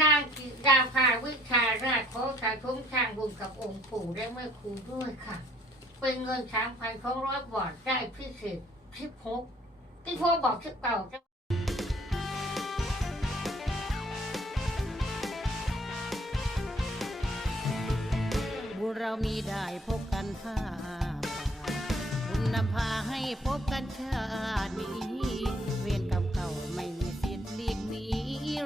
นางกิดาภาวิชาราชขอสาธุช่างบุญกับองค์ปู่และแม่ครูด้วยค่ะ เป็นเงินสามพันสองร้อยบาทได้พิเศษทิพกที่พ่อบอกทิพเก่าจะบุญเรามีได้พบกันผ้าบุญนำพาให้พบกันชาตินี้เวรกรรมเก่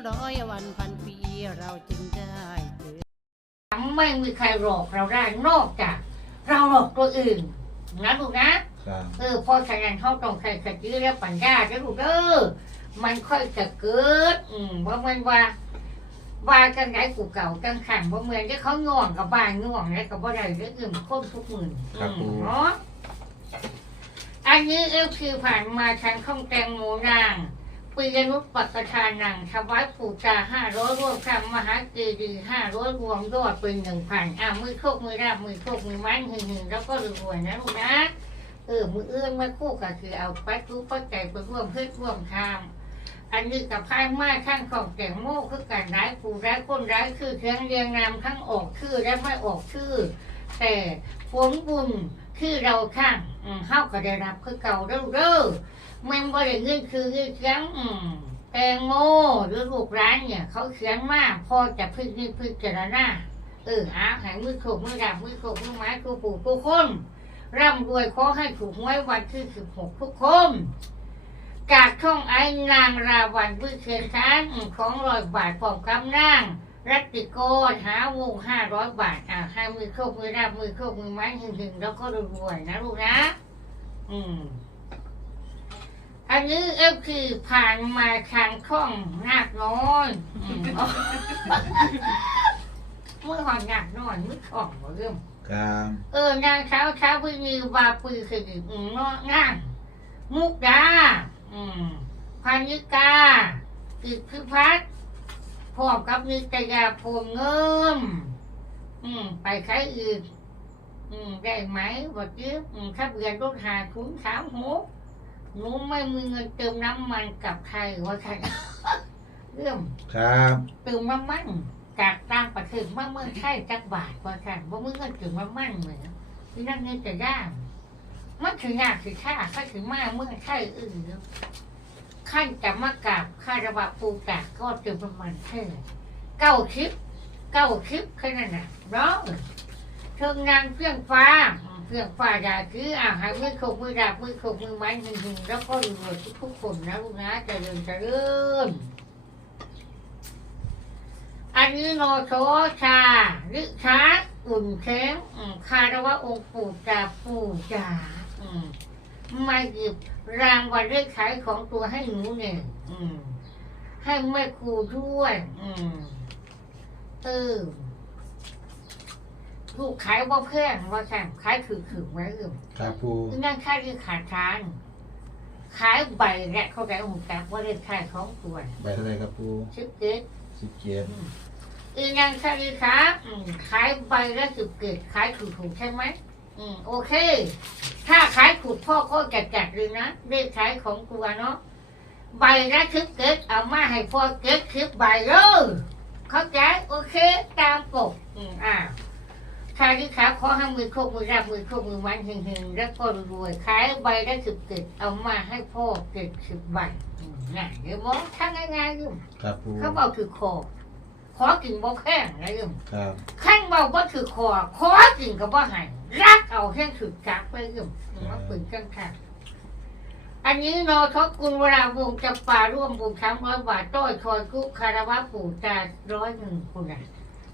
ร้อยวันพันปีเราจึงได้เจอไม่มีใครหลอกเราได้นอกจาก เราหลอกตัวอื่นนะลูกนะครับเออพอฉะนั้นเขาต้องใช้สติและปัญญาเด้อลูกเด้อมันค่อยจะเกิด อืมว่ามันว่าว่ากันไหนกูเก่ากันขันว่าเหมือนที่เขาง่วงกับบ้านง่วงนะกับว่าอะไรเรื่องอื่นคนทุกหมื่นอืมเนาะอันนี้เอฟซีผ่านมาทางข้องแตงโมนาง ปียนุษปักทานังถวายปู่จาห้าร้อยรวมคำมหาเจดีห้าร้อยรวมยอดเป็นหนึ่งพันอะมือโคกมือราบมือโคกมือไม้หึงหึงแล้วก็รวยนะลูกนะ เออ มือเอื้อนมาคู่ก็คือเอาไปทุกปัจจัยไปร่วมเพื่อร่วมทำอันนี้กับพายมาข้างของแก่งโม่คือการร้ายผู้ร้ายคนร้ายคือเทียงเรียงนามทั้งออกชื่อและไม่ออกชื่อ แต่ผลบุญที่เราข้างอืมเฮาก็ได้รับคือเก่าเด้อเด้อแมันบ่ได้เงินคือเงินเสียงอืมแตงโมหรือลูกร้านเนี่ย เขาเขียนมากพอจะพึ่งนี่พึ่งเจรณาเออหาหายมือโขกมือดับมือโขกมือไม้กูปู่กูคนร่ำรวยขอให้ถูกหวยวันที่สิบหกทุกคนจากช่องไอ้นางราวันวิเชียนช้างของรอยบาทปอมกำนางรัตติโกหาวงห้าร้อยบาทอ่าให้มือโคกมือรับมือโคกมือไม้หึงๆแล้วก็รวยๆนะลูกนะ อืม อันนี้เอฟคือผ่านมาทางช่องนาคน้อยอืมเมื่อหอนนาคน้อยมือช่องบ่เริ่มครับเออนางเช้าเช้าวินีวาปือคืออืมเนาะงานมุกดาอืมพานิกากิจพิพัฒน์พร้อมกับนิตยาพวงเงิมอืม ไปใช้อื่นอืมได้ไหมบอกยืมอืมถ้าเบื่อรถหาทุนสามหก หนูไม่มีเงินเติมน้ำมันกับใครว่าใครเรื่องครับเติมน้ำมันจากต่างประเทศมาเมืองไทยจักบาทกว่าค่ะว่าเมื่อเงินถึงน้ำมันเหมือนที่นั่นเงินจะยากมันถึงยากสิค่าข้าถึงมาเมืองไทยอื่นขั้นจะมากราบคาระบะปูกากก็เติมประมาณแค่เก้าคลิปเก้าคลิปแค่นั้นน่ะเนาะเทิงนางเพียงฟ้า เพียงฟ้าอยาคืออาหารมือขบมือดาบมือขบมือไม้หึงๆแล้วก็รวยทุกๆคนนะลูกนะจะเริญเจะเริญอันนี้โนโชชาลิชาอุ่นเค้งอืมคาดว่าองค์ปู่จาปู่จาอืมมาหยิบรางวัลเลขขายของตัวให้หนูเนี่ยอืมให้แม่ครูด้วย อืมเออ ถูกขายว่าเพื่อนว่าสั่งขายคือคือไว้อืมครับปูนั่นค่าที่ขาดทานขายใบแรกเขาแก่องค์จักว่าเลขขายของตัวใบเท่าไหรครับปูชิบเกิดสิบเจ็ดอีนางชาลีครับอืมขายใบละสิบเกตขายถูกถูกๆใช่ไหมอืมโอเค ถ้าขายถูกพ่อก็จัดจัดๆเลยนะเลขขายของตัวเนาะใบละสิบเกตเอามาให้พ่อเกตสิบใบเลยเข้าใจโอเคตามปกอืมอ่า ชาลีครับขอให้มือโคกมือรับมือโคกมือมันหึงๆแล้วก็รวยขายใบละสิบเกตเอามาให้พ่อเกตสิบใบอืมน่ะเดี๋ยวมองทั้งง่ายๆอยู่ครับปูเขาบอกคือคอขอกินบ่แข้งนะยืมครับขั้นบอกว่าคือคอขอกินก็บ่ให้รักเอาแค่ถือจักไปยืมมาปืนกันค่ะอันนี้นอทกุลเวลาวงจะป่าร่วมบุญครั้งร้อยบาทต้อยคอยกุคารวะปู่จาร้อยหนึ่งคุณน่ะ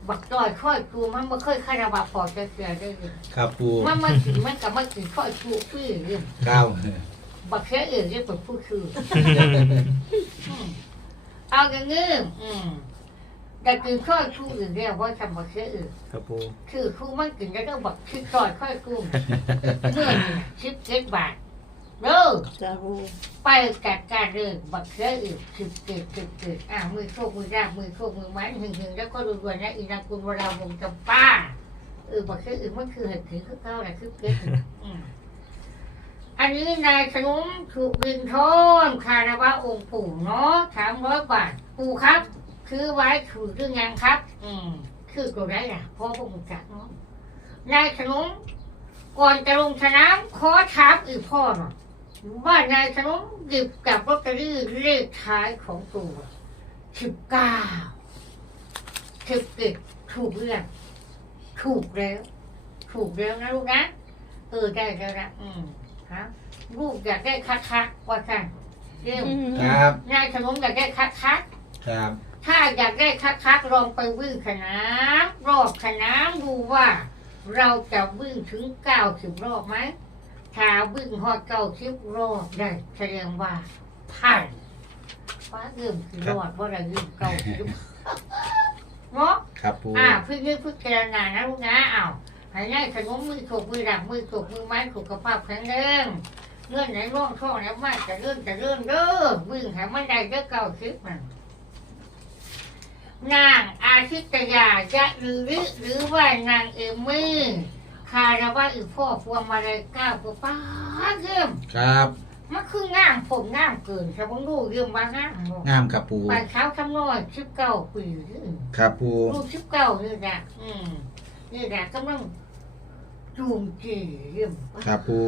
บักต้อยค่อยกูมันไม่เคยคารวะพอจะเสียได้ยืมครับปูมันมาถึงมันกับมาถึงค่อยกูฟื้นยืมเก้าบักแค่อื่นเรียกเป็นผู้คืออืมเอาอย่างงี้อืมแต่กินข้อยคู่อื่นเรียกว่าทำบักเชื่ออื่นครับปูคือคู่มันกินก็ต้องบักชิดต่อยข้อยกุ้งเมื่อนี่ชิดเจ็ดบาท เด้อจ้าปูไปจัดการเรื่องบักเชื่ออื่นสิบเจ็ดสิบเจ็ดอ่ามือโชคมือราบมือโชคมือไม้หึงหึงแล้วก็รวยๆนะอีนางคุณวราวงจำป้าเออบักเชื่ออื่นมันคือเห็ดถึงคือเก้าแหละคือเจ็ดอืมอันนี้นายสนุมถูกดินทอนคารวะองค์ปู่เนาะสามร้อยบาทปู่ครับ คือไว้ถือเรื่องงานครับ อืมคือตัวไรอะพ่อพวกมึงจักเนาะนายขนมก่อนจะลงสนามขอถามอีกพ่อหน่อย ว่านายขนมหยิบกับลอตเตอรี่เลขท้ายของตัวสิบเก้าสิบเอ็ดถูกเรื่องถูกแล้ว ถูกแล้วนะลูกนะเออได้แล้วนะอืมฮะลูกอยากได้คักคักๆว่ากันเรื่องครับนายขนมอยากได้คักคักๆครับ ถ้าอยากได้คักๆลองไปวิ่งขนามรอบขนามดูว่า เราจะวิ่งถึงเก้าสิบรอบไหม ถ้าวิ่งหอดเก้าสิบรอบได้แสดงว่าผ่านฟ้าเริ่มคือรอดว่าเราวิ่งเก้าสิบเนาะครับปูอ่าพึ่งนึกพึ่งเจรณานะลูกนะอ้าวให้ง่ายขนมมือถูกมือดักมือถูกมือไม้สุขภาพแข็งแรงเงื่อนไหนร่องท่องไหนมากจะเลื่อนจะเลื่อนเด้อวิ่งให้มันได้เด้อเก้าสิบมันนางอาทิตยาจะหรือหรือว่านางเอมมี่ คาราวะอีพ่อพวงมาเลยก้าวกูป้าเยี่ยมครับ มันคืองามผมงามเกินแต่ผมรู้เรื่องว่างามบ่งามครับปูไปเช้าคำน้อยชิบเก้าปีนี่ครับปูลูกชิบเก้านี่แหละอืมนี่แหละกำลังจูงจีเยี่ยมครับปู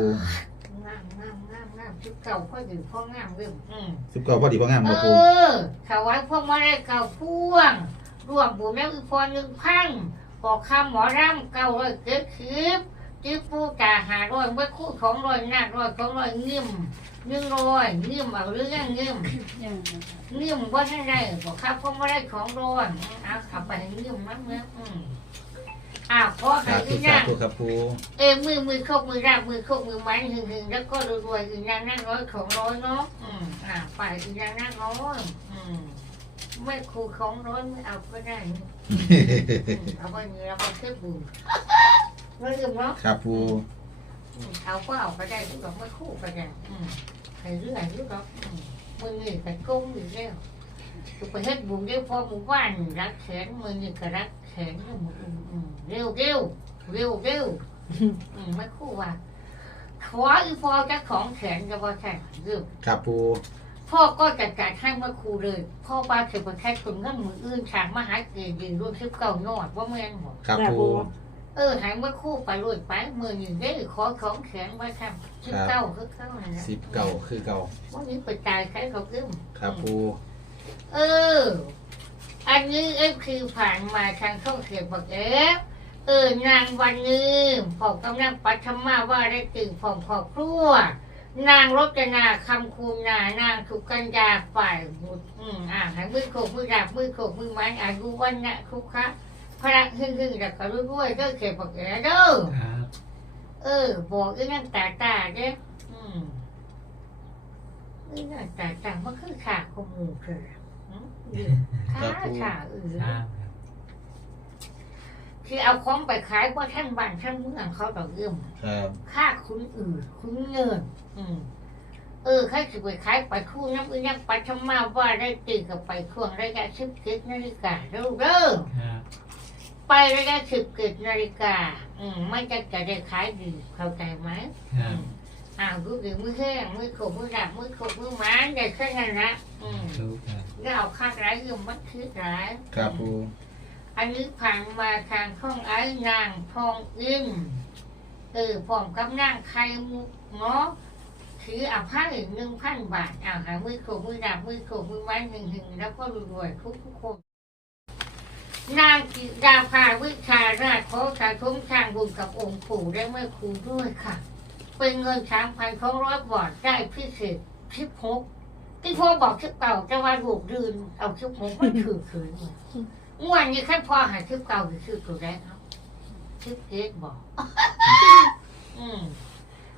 งามงามงามงามชิบเก้าพ่ออยู่พ่องามเยี่ยมอืมสิบเก้าพอดีพองามเอครับปูอถวายพวกมาได้เก่าพ่วงรวมบุญแล้วอีกพอหนึ่งพัน บอกคำหมอรำเก้าร้อยเจ็ดสิบจิ๊บปูจ่าหาร้อยเมื่อคู่ของร้อยหนักร้อยของร้อยเงี่ยมหนึ่งร้อยเงี่ยมเอาเรื่องเงี่ยมเงี่ยมว่าท่านได้บอกข้าพวกมาได้ของร้อยเอาขับไปเงี่ยมมั้งเนี้ยอืมอ้าวพอสาให้ธุที่สานั่งธุครับปูเอ้ยมือมือเข้ามือรากมือเข้ามือไม้หึงหึงแล้วก็รวยๆอีกนางนั่งร้อยของร้อยเนาะอืมอ่าฝ่ายอีกนางนั่งร้อยอืม ไม่ครูของร้อยไม่เอาก็ได้นี่อืมเอาไปเนื้อเอาไปเทียบบุญไม่ลืมเนาะครับปูอืมเอาก็เอาก็ได้ทุกดอกไม่คู่ก็ได้อืมใครเรื่องทุกดอกอืมมือนี่แต่ก้มอยู่แล้วถูกไปเฮ็ดบุญเรียวพอหมู่บ้านรักแขนมือนี่ก็รักแขนอืมอืมอืมเร็วเร็วเร็วเร็วอืมไม่คู่ว่าขออีพอจะของแขนจะว่าแข่งยืมครับปู พ่อก็จัดการให้เมื่อครูเลย พ่อปาเสพแค่คนเงินมืออื่นฉากมาหาเกยยืนร่วมชิบเก่านอดว่าเมื่อนหมดครับปูเออหายเมื่อคู่ไปรวยไปมือหนึ่งได้ขอของแขนไว้ทำชิบเก้าคือเก้าอะไรนะสิบเก้าคือเก้าวันนี้ไปตายใครเขายืมครับปูเออ อันนี้เอฟคือผ่านมาทางช่องเสียงบอกเอฟเออนางวันนี้ผมกำลังปัทมาว่าได้ตื่นผมขอบครัว นางรจนาคำคูนานางสุกัญญาฝ่ายบุตรอืมอ่าให้มือโขกมือดาบมือโขกมือไม้อายุวันนะคุกคะพระหึ่งหึ่งแล้วก็รู้ด้วยเด้อเขียนบอกเอฟเด้อครับเออ บอกอีนั่นตาตาเด้ออืมอีนั่นตาตามันคือขาขมูเคืออืมขาขาเออ คือเอาของไปขายเพราะท่านบ้านท่านเมืองเขาต่อเอื้อมครับค่าคุ้นอื่นคุ้นเงินอืมเออใครสิไปขายไปคู่น้ำอื่นน้ำไปทำมาว่าได้ตื่นกับไปช่วงระยะสิบเจ็ดนาฬิกาเด้อเด้อครับไประยะสิบเจ็ดนาฬิกา อืมมันจะจะได้ขายดีเข้าใจไหมครับอ้าวรู้ดีมือแห้งมือโขกมือดับมือโขกมือหมันได้แค่นั้นนะอืมทุกครับแล้วเอาค่าร้ายยืมมัดคือร้ายครับปู อันนี้ผ่านมาทางข้องไอ้นางทองอินเออพร้อมกับนางไข่มุกเนาะถืออาภาหนึ่งพันบาทอ้าวหามือโขมือดับมือโขมือไม้หนึ่งหนึ่งแล้วก็รวยทุกทุกคนนางกิดาภาวิชาราชขอสาธุสร้างบุญกับองค์ปู่ได้เมื่อครูด้วยค่ะ เป็นเงินสามพันสองร้อยบาทได้พิเศษชิปหกที่พ่อบอกชิปเก่าจะว่าถูกดืนเอาชิปหกมันถือคืน มาเมื่อวานนี้ขั้นพ่อหาชิปเก่าหรือชื่อตัวแรกครับชิปเกตบอก อืม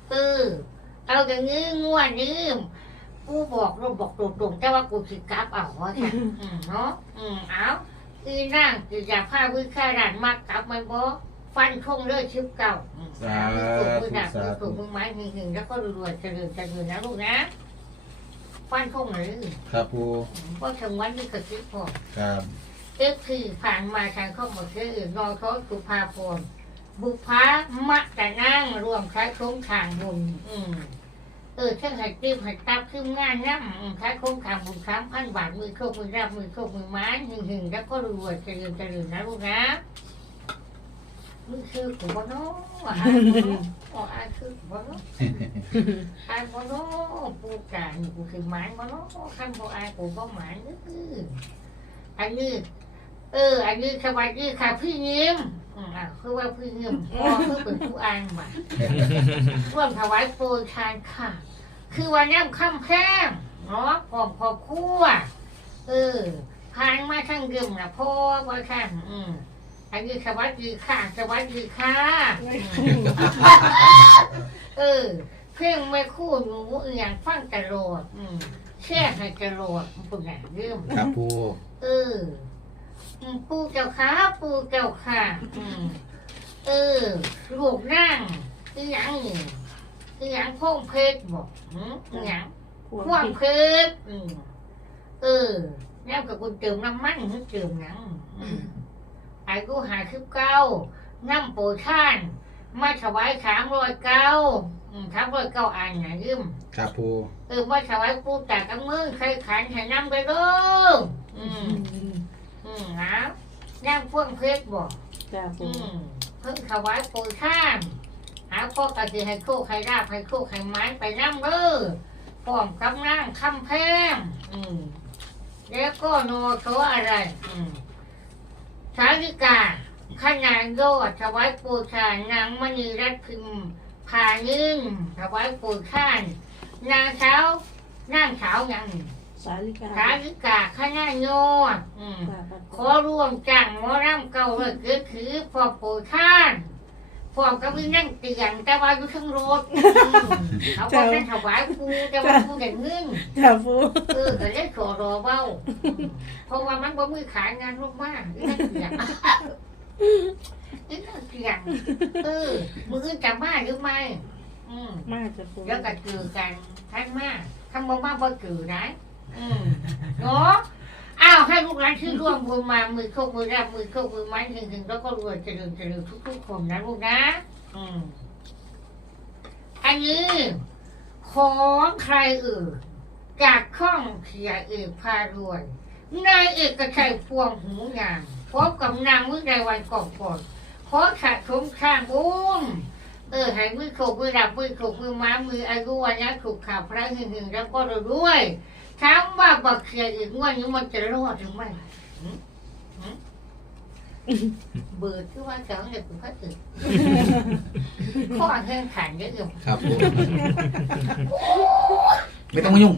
เออเอาอย่างนี้งวดนี้กูบอกเราบอกตรงๆแต่ว่ากูสิกลับเอาว่าค่ะอืมเนาะอืมเอาอีนั่งคืออยากพาวิชาด่านมากกลับมันบ่ฟันคงเลือดชิบเก่าอืมสามือธุดับสามือธุถูกมือไม้หนึ่งๆแล้วก็รวยๆเจริญเจริญนะลูกนะฟันคงเลยครับปูเพราะถึงวันนี้ก็คิดพอครับ เอฟคือผ่านมาทางข้อมูลคืออื่นรอทศสุภาพรบุพามะแต่นั่งรวมใช้โครงทางบุญอืมเออเครื่องหัดตื้มหัดตับขึ้นง่านน้ำอืมค่าโครงขามบุญสามพันบาทมือโชคมือรับมือโชคมือไม้หึงหึงแล้วก็รวยเจริญเจริญนะลูกนะมือคือกูบ่เนาะอ่านบ่เนาะอ๋ออ่าคือกูบ่เนาะอ่านบ่เนาะปูกานี่กูคือไม้บ่เนาะขั้นบ่อ่านกูบ่หมายนึกอันนี้ เออ อันนี้สวัสดีค่ะพี่ยิ้มอืมอะคือว่าพี่ยิ้มพ่อคือเป็นผู้อ่านมาร่วมถวายโปรยทานค่ะ คือวันย่ำค่ำแพงเนาะพร้อมครอบครัวเออพานมาทั้งเดิมนะพ่อว่าท่านอืมอันนี้สวัสดีค่ะ สวัสดีค่ะอืมเออ เพ่งไม่คู่หนูอหย่างฟังตลอดอืมแช่ให้ตลอดปุ่นไหนเรื่องครับปู เออ อืมปูเจ้าขาปูเจ้าค่ะอืมเออลูกนั่งคือหยังนี่คือหยังพ่งเพชรบอกหืมคือหยังพ่วงเพชรอืมเออแนวกับคุณเติมน้ำมันหรือเติมหยังอืมอายุหาสิบเก้าน้ำโปรชั่นมาถวายสามร้อยเก้าอืมสามร้อยเก้าอันนะยืม ครับปูเออว่าถวายปูแต่กับมือใครขันให้น้ำไปเด้ออืมอื มนะย่างพ่วงเพชรบอกจ้าปูอืมเพิ่งถวายปูข้ามหาพ่อกะทิให้โคกให้ราบให้โคกให้ไม้ไปน้ำเด้อพร้อมกำนั่งคำแพงอืมแล้วก็โนโตอะไร อืมสาริกาขนาดโยดถวายปูชานางมณีรัตน์พิมพ์พานึ่งถวายปูชาน นางเช้านางเช้ายัง สาลิกาสาริกาขนาดโยดอืมจ้าขอร่วมจ้างหมอรำเก่าเลยคือคือพอโปรท่านพร้อมกับวิ่งนั่งเตียงแต่ว่าอยู่ทั้งรถอืมเขาบอกให้ถวายกูแต่ว่ากูได้เงินจ้าปูเออก็เลยขอรอเบ้าอืมเพราะว่ามันบ่มือขายงานลูกมากนี่นั่งเตียงนี่นั่งเตียงเออมืออื่นจะมาหรือไม่อืมมาจ้าปูแล้วก็เจอกันท่านมาทำบ่มาบ่เจอนะ อืมเนาะอ้าวให้ลูกหลานที่ร่วมบุญมามือโคกมือรับมือโคกมือไม้หนึ่งๆแล้วก็รวยเจริญเจริญทุกๆคนนะลูกนะ อืมอันนี้ของใครเอ่ยจากข้องเขียเอกพารวยนายเอกชัยพวงหูงามพบกับนางวิไลวันกอบก่อนขอขัดสมข้างบุ้มเออให้มือโขกมือดับมือโขกมือม้ามืออายุวันนะถูกข่าวพระหึงหึงแล้วก็รวย ถามว่าบักเขียอีกงวันนี้มันจะรอดหรือไม่หึหึเบิดคือว่าเจ้าเนี่ยคือพระตึกข้อแข่งขันเยอะอยู่ครับปูไม่ต้องมายุ่ง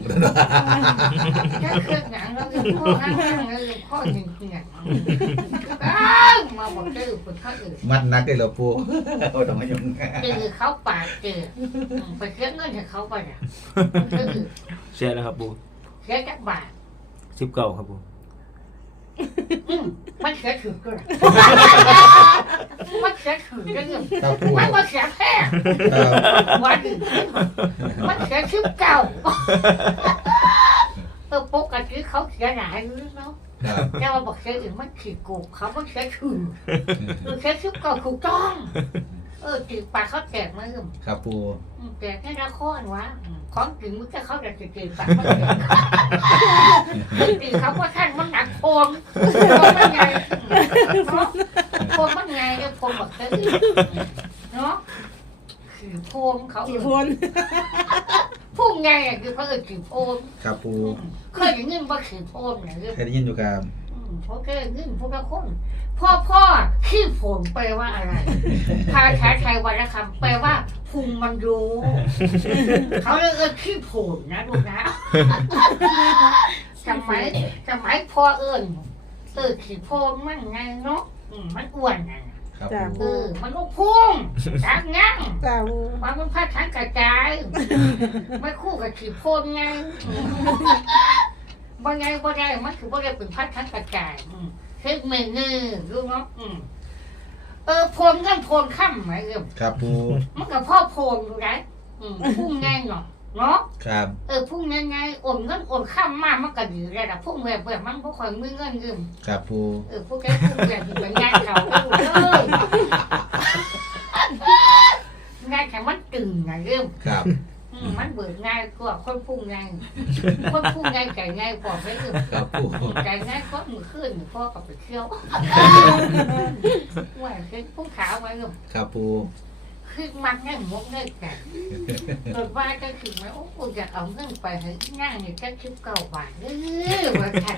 ถ้าเครื่องหนังแล้วอยู่ข้อข้างๆแล้วอยู่ข้อหนึ่งเหี่ยอ้าวมาบอกเจอคนข้ออื่นมัดนักได้เหรอปูไม่ต้องมายุ่งเจอเขาปาดเจออืมไปเสียเงินให้เขาไปเนี่ยเจอเสียแล้วครับปู เสียจักบาทสิบเก้าครับปูอืมมันเสียถือก็ได้มันเสียถือก็ได้ครับปูมันมันเสียแพ้ครับวันอื่นมันเสียชิบเก่าเออปกติเขาเสียหลายอยู่เนาะครับแต่ว่าบอกเสียอื่นมันขีดกูเขามันเสียถือเออเสียชิบเก่าถูกต้องเออจีบปากเขาแตกมาเอิ่มครับปูอืมแตกแค่ละข้อนวะอืมของจริงมันก็เขาจะจีบปากมันแตกจริงเขาว่าท่านมันหนักโพมโพมมันไงเนาะโพมมันไงเนี่ยโพมแบบเนี้เนาะคือโพมเขากี่คนพูดไงอะคือเขาเออคือโพมครับปูเคยได้ยินว่าคือโพมเนี่ยคือเคยได้ยินอยู่ครับ อืมเขาเคยได้ยินพวกละคนพ่อพ่อขี้ฝนแปลว่าอะไร ภาษาไทยวรรณคำแปลว่าพุงมันรู้ เขาเรียกเออขี้ผนนะลูกนะสมัยสมัยพ่อเอิญเออขี้โพนมันไงเนาะอืมมันอ้วนไงครับจ้าปูเออมันลูกพุ่งดักงั้งจ้าปูมันมันพาทันกระจายไม่คู่กับขี้โพนไงอืม บ่ไงบ่ได้มันคือบ่ได้เป็นพัดทันกระจายอืมเฮ็ดเมนูรู้เนาะอืมเออโพนเงินโพนค่ำไหมเอิ่มครับปูมันกับพ่อโพนอยู่ไหนอืมพุ่งไงเนาะเนาะครับเออพุ่งไงไงโอนเงินโอนข้ามมามันก็ดีเลยละพุ่งแบบแบบมันพวกคอยมือเงินยืมครับปูเออพวกแกพุ่งแบบเป็นงานเขาเลยงานแต่มันตึงไงยืมครับออื มมันเบิกง่ายกว่าคนพุ่งง่ายคนพุ่งง่ายไก่ง่ายกว่าไม่ถึงครับปูไก่ง่ายก็มือขึ้นพ่อกับไปเที่ยวว่าคือผู้ขาวมาเริ่มครับปูคือมันง่ายมกง่ายไก่เกิดว่าก็คือว่าโอ้กูอยากเอาเงินไปให้นั่งนี่ก็คิดเก่าบาทเออว่าค่ะ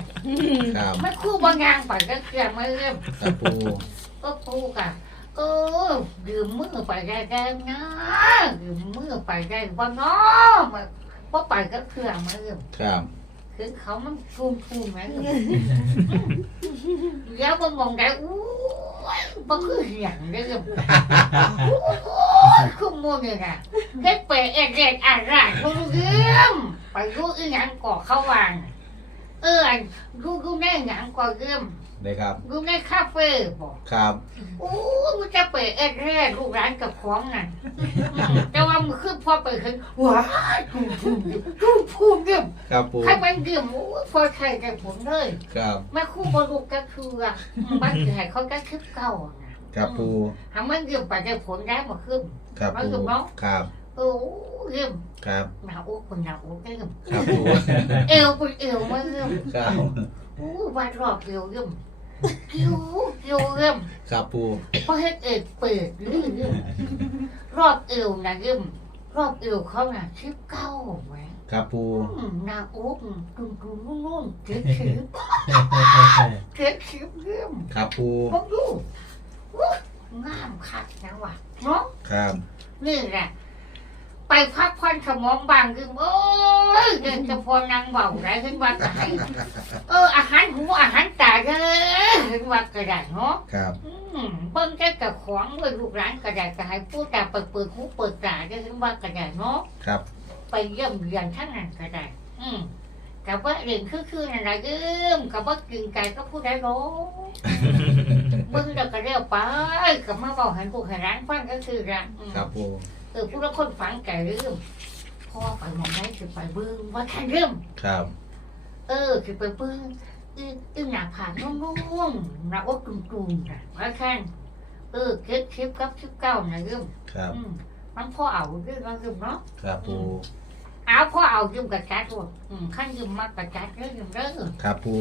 ครับไม่คู่บางงานไปก็เกลียมาเริ่มครับปูก็ปูกะ เออยืมมือไปได้ได้นะยืมมือไปได้ว่าน้อมาพอไปก็เครื่องมาเริ่มครับ คือเขามันฟูมฟูมนะแล้วบางมองได้อู้ยบ่คือเหียงได้เริ่มคือมัวเนี่ยนะได้เปะเอกเอกอ่านร่างรู้เรื่องไปรู้อีหยังก่อเข้าวาง เอออันรู้รู้แน่หยังก่อเริ่ม ได้ครับรู้ในคาเฟ่บอกครับโอ้มันจะเปิดเอ็ดแรกลูกร้านกับของน่ะแต่ว่ามันขึ้นพอเปิดขึ้นว้ายทุ่มทุ่มทุ่มทุ่มเยี่ยมครับปูใครมันเยี่ยมโอ้พอใครกับผมเลยครับแม่คู่บอลูกก็คืออะบ้านใหญ่เขาก็คึบเก่าน่ะครับปูหามันเยี่ยมไปได้ผลได้มาขึ้นครับปูครับโอ้เยี่ยมครับหนาอกเป็นหนาอกเยี่ยมครับปูเอวเป็นเอวมาเยี่ยมครับโอ้วาดรอบเอวเยี่ยม คิ้วคิ้วเยี่ยมครับปูเพราะเฮ็ดเอกเปิดเรื่องรอบเอวนะเรื่องรอบเอวเขาน่ะชิบเก้าแหมครับปูอืมหนาอกตุ้มตุ้มนุ่นๆเจ็ดชิบเจ็ดชิบเรื่องครับปูพวกดูอุ๊ยงามคักนะว่ะเนาะครับนี่แหละ ไปพักผ่อนสมองบางคือโอ้ยเดินจะพอนางเบาได้ขึ้นว่าตายเอออาหารหูอาหารตาเด้อขึ้นว่ากระดาษเนาะครับอืมเบิ่งแค่กับของเบิ่งลูกร้านกระดาษก็ให้พูดแต่เปิดเปิดหูเปิดตาจะถึงว่ากระดาษเนาะครับ ไปเยี่ยมเยียนทั้งนั้นกระดาษอืมกับว่าเรื่องคือคือนั่นแหละยืมกับว่ากินไก่ก็พูดได้หรอกเบิ่งแล้วก็เรียวไปกับมาบอกให้ผู้ให้ร้านฟังก็คือละอืมครับปู เออผู้ละคนฟังไก่ลืมพ่อไปมองได้คือไปเบิ่งว่าแค่ลืมครับ เออคือไปเบิ่งอีอีหน้าผากนุ่มๆหน้าอกตุ่มๆน่ะว่าแค่เออเก็บคลิปกับคลิปเก่านะลืมครับอืมมันพ่อเอาเรื่องมันลืมเนาะครับปูเอาพ่อเอายืมกระจัดหมดอืมขั้นยืมมากระจัดเรื่องยืมเด้อครับปู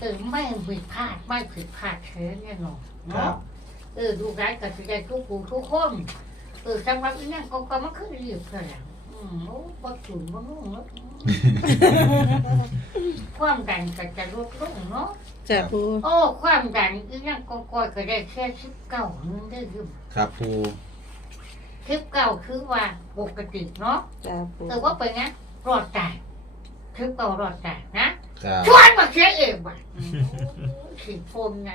เออไม่ผิดพลาดไม่ผิดพลาดเธอแน่นอนครัเนาะบเออดูร้ายกับใจทุกผู้ทุกคน เออจังหวะอีนั่นก็ก็มันขึ้นรีบเลยอะอืมโอ้บ่จุนบ่นุ่งเนาะความดันก็จะลดลงเนาะจ้ะปูโอ้ความดันอีนั่นก็ก็ก็ได้แค่สิบเก้านึงได้ยืมครับปูสิบเก้าคือว่าปกติเนาะจ้ะปูเออว่าเป็นไงรอดตายสิบเก้ารอดตายนะครับชวนมาเสียเองว่ะอืมขี่โฟมไง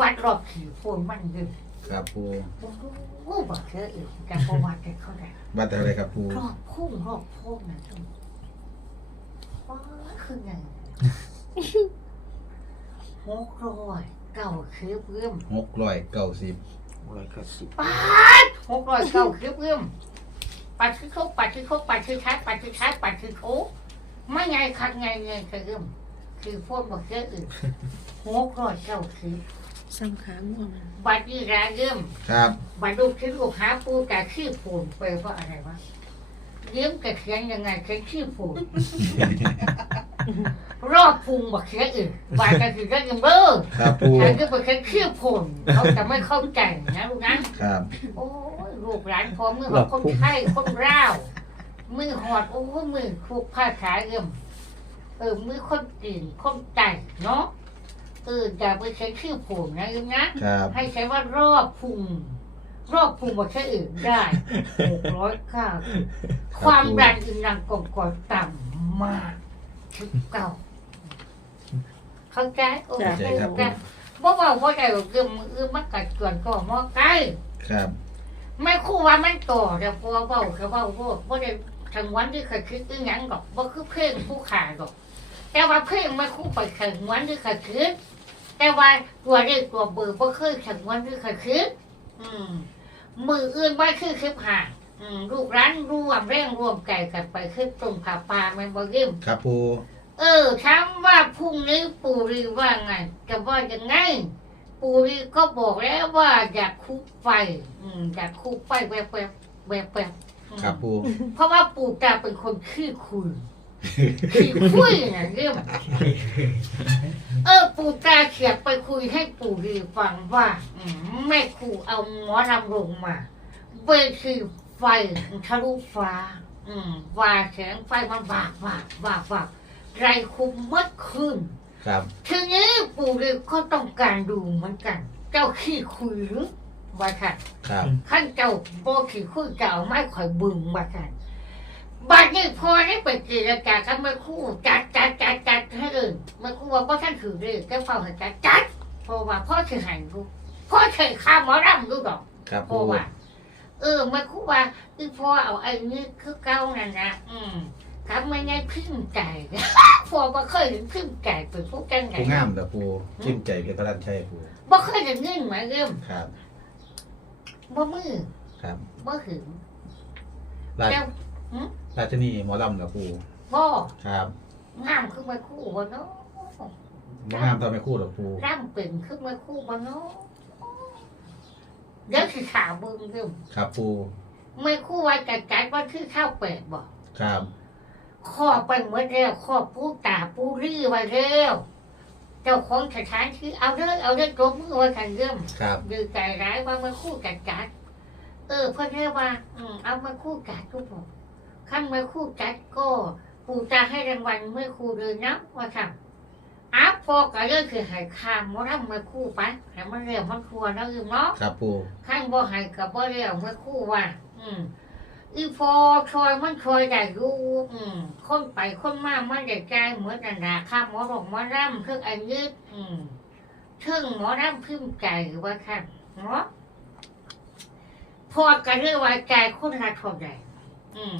วัดรอบขี่โฟมมันยืม ครับปูโอ้โหบอกเธออีกแต่ประวัติเขาได้บัตรอะไรครับปูรอบพุ่งรอบพุ่งนะทุกว้าคือไงหกร้อยเก้าคลิปเริ่มหกร้อยเก้าสิบร้อยเก้าสิบปัดหกร้อยเก้าคลิปเริ่มปัดคือเขาปัดคือเขาปัดคือช้าปัดคือช้าปัดคือโคไม่ไงคักไงไงคือเริ่มคือพวกบอกเธออื่นหกร้อยเก้าคลิป ซ้ำขาม่วงบัดนี้ราเริ่มครับบัดลูกชิ้นลูกหาปูแต่ขี้ผูนไปเพราะอะไรวะเลี้ยงกระเทียนยังไงเขียนขี้ผูนรอบพุงบักเขียนอื่นบาดกันถือกันยังเบ้อครับปูฉันก็บักเขียนขี้ผูนเขาจะไม่เข้าใจนะลูกนะครับโอ้ยลูกหลานพอมือของคนไข้คนร้าวมือหอดโอ้ยมือคลุกผ้าขาเอิ่มเออมือคนกินคนใจเนาะเอออย่าไปใช้ขี้ผูนนะลูกนะครับ ให้ใช้ว่ารอบพุงรอบพุงบอกใช้อื่นได้หกร้อยเก้าความดันอินดังกดกดต่ำมากถึงเก่าเข้าใจโอเคเข้าใจครับแต่บ่เบาบ่ใจบอกเรื่องมืออื่นมันกัดเกินก็มอใกล้ครับ ไม่คู่ว่ามันต่อแต่พอเบาเขาเบาพวกบ่ได้ทั้งวันที่เคยคิดอีหยังดอกบ่คือเพลงผู้ขาดอก แต่ว่าเพลงไม่คู่ไปถึงวันที่เคยคิด แต่ว่าตัวเลขตัวเบอร์บ่เคยถึงวันที่เคยคิดอืมมืออื่นไม่คือคลิปหาอืมลูกร้านรวมแรงรวมไก่กันไปคือตรงขาปลาแมันบ่ยิ้มครับปูเออถามว่าพรุ่งนี้ปูรีว่าไงจะว่ายังไงปูรีก็บอกแล้วว่าอยากคุกไฟ อืมอยากคุกไฟแวบแวบแวบแวบครับปูเพราะว่าปู่ตาเป็นคนขี้คุยขี้ คุยนะเรื่องเออ ปู่ตาเขียบไปคุยให้ปู่ดีฟังว่าอืมแม่ครูเอาหมอรำลงมาเวทีไฟทะลุฟ้า อืมว่าแสงไฟมันบากบากบากบากไรคุมมัดขึ้น ครับทีนี้ปู่ดีก็ต้องการดูเหมือนกัน เจ้าขี้คุยหรือว่าค่ะครับขั้นเจ้าโบขี่คุยเจ้าไม่ค่อยบึงมากัน บัดนี้พอนี่ไปเจรจากันมาคู่จัดจัดจัดจัดให้เลยมาคู่ว่าพ่อท่านถือเลยแกเฝ้าให้จัดจัดเพราะว่าพ่อถือหันกูพ่อถือข้ามหมอรำดูดอกครับเพปูราะว่า เออมาคู่ว่าอีพ่อเอาไอ้นี่คือเก้านั่นนะอืมครับไม่ไงพึ่งไก่พ่อบ่เคยเห็นพึ่งไก่เป็นพวกกันไงปูงามแต่ปูจิ้มใจเป็นพระรันชัยปูบ่เคยเห็นเงินมาเริ่มครับบ่มือครับบ่หึงราชแล้ว ราชนีหมอลำนะปูพ่อครับงามขึ้นมาคู่บ่เนาะบ่งามตอนไม่คู่หรอกปูร่ำเป็นขึ้นมาคู่บ่เนาะเดี๋ยวสิถามเบิ่งเด้อครับปูไม่คู่ว่าจัดการว่าคือข้าวเป็ดบ่ครับขอไปหมดแล้วขอปูตาปูรี่ไว้แล้วเจ้าของสถานที่เอาเด้อเอาเด้อตัวมือไว้กันเริ่มครับดือใจร้ายว่ามาคู่จัดการเออเพื่อนเรียกว่า อืมเอามาคู่จัดทุกคน ขั้นมาคู่จัดก็ปูจะให้รางวัลเมื่อครูเดินนะว่าค่ะอาพอก็เรื่องคือใหายคามมรับเมื่อคู่ไปให้มันเรียวมันครัวแล้วอืมเนาะครับปูขั้นบ่ใหายกับบ่เรียวเมื่อคู่ว่า อืมอีพอชอยมันชอยได้รู้อืมคนไปคนมามันได้ใจเหมือนกันนะข้ามหมอหลงหมอรำเครื่องอันยืดอืมเครื่องหมอรำพิมพ์ใจว่าค่ะเนาะพอกันเรื่องว่าใจคนละเท่าใดอืม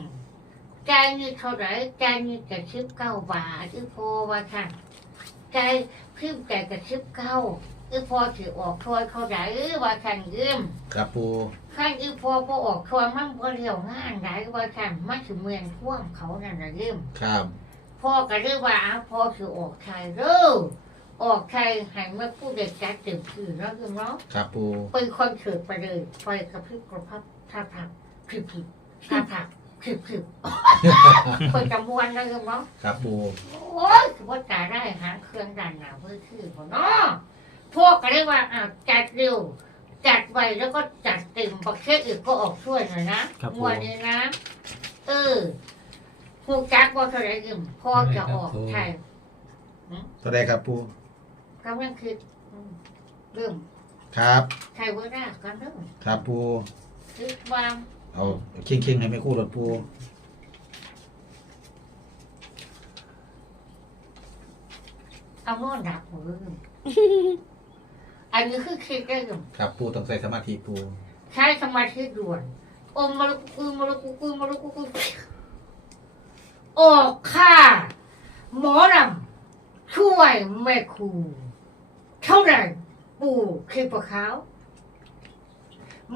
ใจนี่เท่าไหรใจนี่กระชิบเก้าบาทอีพอว่าค่ะใจพิมพ์ใจกระชิบเก้าอีพอถือออกทอยเท่าไหรว่าค่ะเยี่ยมครับปูข้างอีพอพอออกทอยมันบ่เรียวงานไหนว่าค่ะมันถึงเมืองท่วมเขานั่นนะเยี่ยมครับพ่อก็เรียกว่าอ้าวพ่อถือออกไทยเด้อออกไทยให้เมื่อผู้เด็กจัดเต็มที่แล้วคือเนาะครับปูเป็นคอนเสิร์ตไปเลยไฟกระพริบกระพับท่าทางพริบพริบท่าทา งพริบพริบคนจำวันแล้วคือเนาะครับปูโอ้ยถือว่าจ่ายได้หางเครื่องดันหนาเพื่อคือผมเนาะพวกก็เรียกว่าอ่าจัดเร็วจัดไวแล้วก็จัดเต็มประเทศอื่นก็ออกช่วยหน่อยนะครับผมวันนี้นะ เออผูกจักว่าเท่าไหรยืมพ่อจะออกใช่เท่าไรครับปูกำลังคิดอืมเรื่องครับใครว่าได้กันเรื่องครับปูคิดว่า เอาเข่งๆให้ไม่คู่หรอกปูเอานอนดับมืออันนี้คือคิดได้ยืมครับปูต้องใส่สมาธิปูใช้สมาธิด่วนอมมาลุกุกุยมาลุกุกุยมาลุกุกุยออกค่าหมอรำช่วยแม่ครูเท่าไหร่ปู่คือปะขาว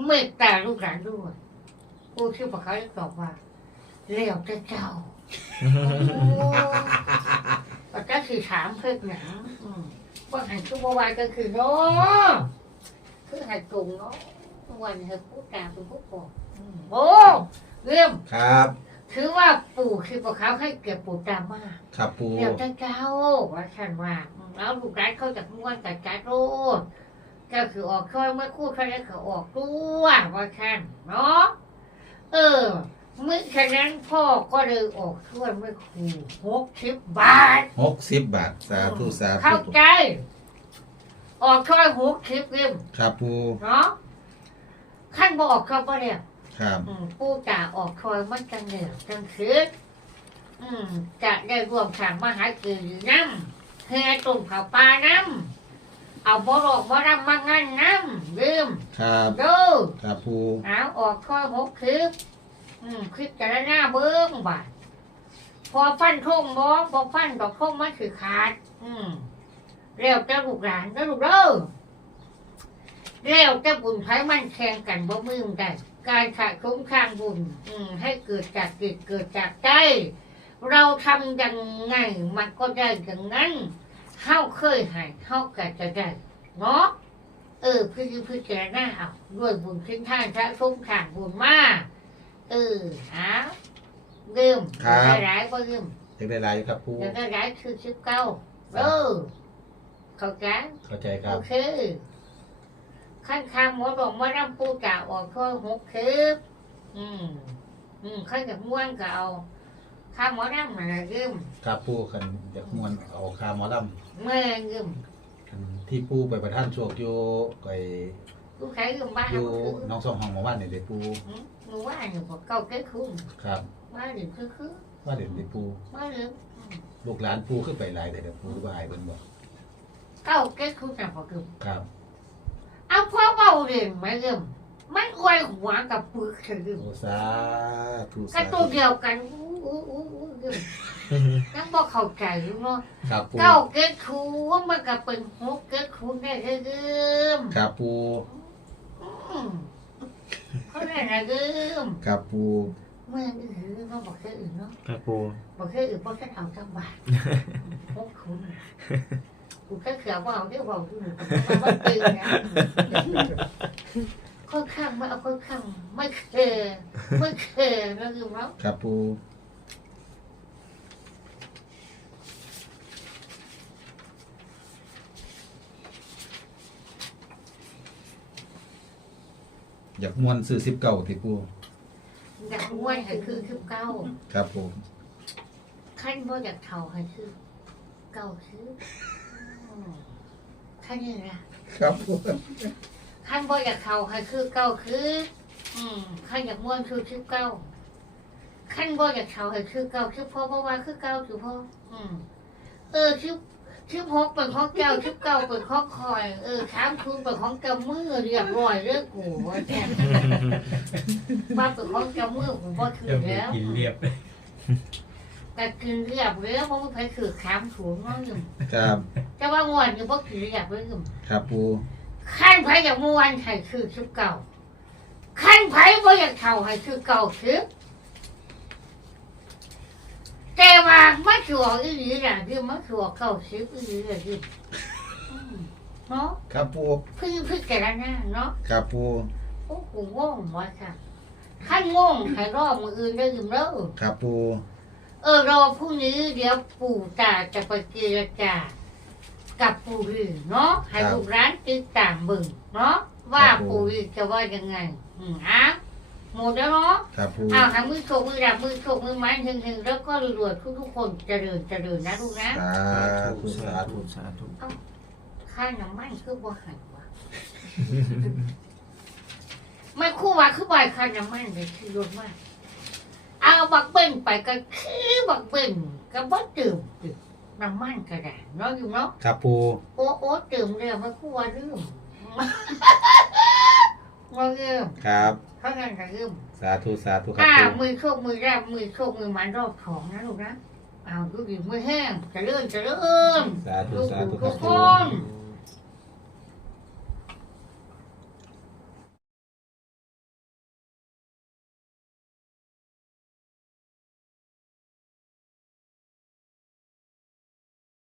เมตตาลูกหลานด้วย ปู่คือปะขาวได้ตอบว่าเลี้ยวแต่เจ้าโอ้ก็คือถามเพื่อนหนังอืมว่าหันคือบัวายก็คือเนาะคือหันกลุ่มเนาะวันเธอพูดกลางเป็นผู้ปกอืมโอ้เรื่องครับถือว่าปู่คือพวกเขาให้เก็บปู่ตามมากครับปูเดี๋ยวจะเจ้าว่าฉันว่าอืมแล้วลูกร้านเขาจากม้วนกับจัดโรดก็คือออกค่อยเมื่อคู่เขาได้เขาออกตัวว่าฉันเนาะ เออเมื่อฉะนั้นพ่อก็เลยออกช่วยเมื่อครูหกสิบบาท หกสิบบาท สาธุสาเข้าธุใจ ออกช่วยหกสิบเล่มครับปูเนาะขั้นบออกเขาก็เนี่ยครับอืมผู้จ่าออกคอยมันจังเหนียวจังคืดอืมจะได้รวมทางมหาเกลือน้ำเฮือตุ่มเผาปลาน้ำ เอาบ่รอกบ่รำมางั้นน้ำลืมครับดูครับปูเอาออกคอยหกคืบอืมคิดจะหน้าเบิ้งบาดพอฟันทงบ่พอฟันดอกทงมันคือขาด อืมเร็วจะลูกหลานจะลูกเด้อเร็วจะบุญไผมันแข่งกันบ่มือมได้การขาดคุ้มข้างบุญ อืม ให้เกิดจากจิตเกิดจากใจเราทำยังไงมันก็ได้อย่างนั้น เฮาเคยใหายเฮาก็จะได้เนาะเออพิจิพิจารณาเอาด้วยบุญทิ้งท่านพระคุ้มข้างบุญมากเออเอาลืมครับ ได้หลายบ่ลืมยังได้หลายอยู่ครับปูยังได้หลายคือสิบเก้าเออเข้าใจ เข้าใจคโอรับเค ขั้นคำหมอบอกว่าน้ำปูกะออกข้อหกคืบอืม อืมขั้นจากม้วนก็เอา ข้าหมอน้ำมาลืมครับปูคันอยากมวนเอาคาหมอลเมื่อลืมำคันที่ปูไปประท่านโชคอยู่ไอ้กูใช้ลืมบ้านอยู่ก็คือน้องสองห้องหมู่บ้านนี่เด้ปูอืมมึงว่าหนูบอกเก้าเก้คุ้มครับว่าหรือคือคือว่าเด่นเด้ปูว่าหรืออืมลูกหลานปูขึ้นไปหลายแต่เด้อปูบ่อายเพิ่นบอกเก้าเก้คุ้มแต่พอคือครับเอาพ่อเบาเรียนไหมลืมมันอวยหัวกับปืนคือลืมโอสาธุก็สาตัธุวเดียวกันอู้ อู้อู้อู้ลืมยังบอกเข้าใจอยู่เนาะครับปูเก้าเกิดคูมันก็เป็นหกเกิดคูได้เริ่มครับปูอืมเขาได้อะไรเริ่มครับปูเมื่ออื่นเนาบอกแค่อื่นเนาะครับปูบอกแค่อื่นบอกแค่เอาจังหวัดหกคูกูแค่เขียวว่าเอาเดี๋ยวบอกที่หนูกับมันตื่นะค่อนข้างไม่เอาค่อนข้างไม่เคยไม่เคยนะลืมแล้วครับปู อยากมวนซื้อสิบเก้าที่ปูอยากม้วนให้คือคือเก้าครับปูขั้นบ่อยากเท่าให้คือเก้าคืออืมขั้นนี้นะครับปูขั้นบ่อยากเข่าให้คือเก้าคืออืมขั้นอยากม้วนคือคือเก้าขั้นบ่อยากเข่าให้คือเก้าคือพ่อเพราะว่าคือเก้าคือพ่ออืม เออคือคือพกเป็นของแก้วคือเก้าเป็นของคอย เออถามคุณเป็นของกำมือเรียบร้อยเรื่องกูว่าแค่ว่าเป็นของกำมือผมบ่ถือแล้วกินเรียบแต่กินเรียบแล้วเพราะมันไปถือขามถูงน้อยหนึ่งครับแต่ว่างวดนี่บ่ถือเรียบเลยหนึ่งครับปูขั้นไผอยากมวนให้คือคือเก่าขั้นไผบ่อยากเท่าให้คือเก่าคือ แต่ว่ามาชัวอีหลีน่ะที่มาชัวเก่าสิบอีหลีน่ะที่อืมเนาะครับปูพึ่งพึ่งแต่ละหน้าเนาะครับปูโอ้กูงงว่าค่ะขั้นงงให้รอบมืออื่นได้ยิมเด้อครับปูเออรอพรุ่งนี้เดี๋ยวปู่ตาจะไปเจรจากับปู่ฤาเนาะให้ลูกร้านติดตามเบิ่งเนาะว่าปู่ฤาจะว่ายังไงอืมอะ หมดแล้วเนาะครับปูอ้าวหามือโชกมือดับมือโชกมือไม้หึงหึงแล้วก็รวยๆทุกๆคนเจริญเจริญนะลูกนะสาสาธุธุสาสาธุธุสาธุค่าน้ำมันคือบ่หันวะไม่คู่ว่าคือบ่อยค่าน้ำมันเลยคือรถมากเอาบักเบิ้งไปก็คือบักเบิ้งก็บ่ตื่มติดน้ำมันก็ได้เนาะอยู่เนาะครับปูโอ้โอ้ตื่มเร็วไม่คู่ว่าลืมว่าลืมครับ เพราะงั้นก็ลืมสาธุสาธุครับอ่าปูมือโชคมือแรกมือโชคมือมันรอบสองนะลูกนะเอาดูดิมือแห้งจะเลื่อนจะเลื่อนสาธุลูกสาธุคทุรับกคปูน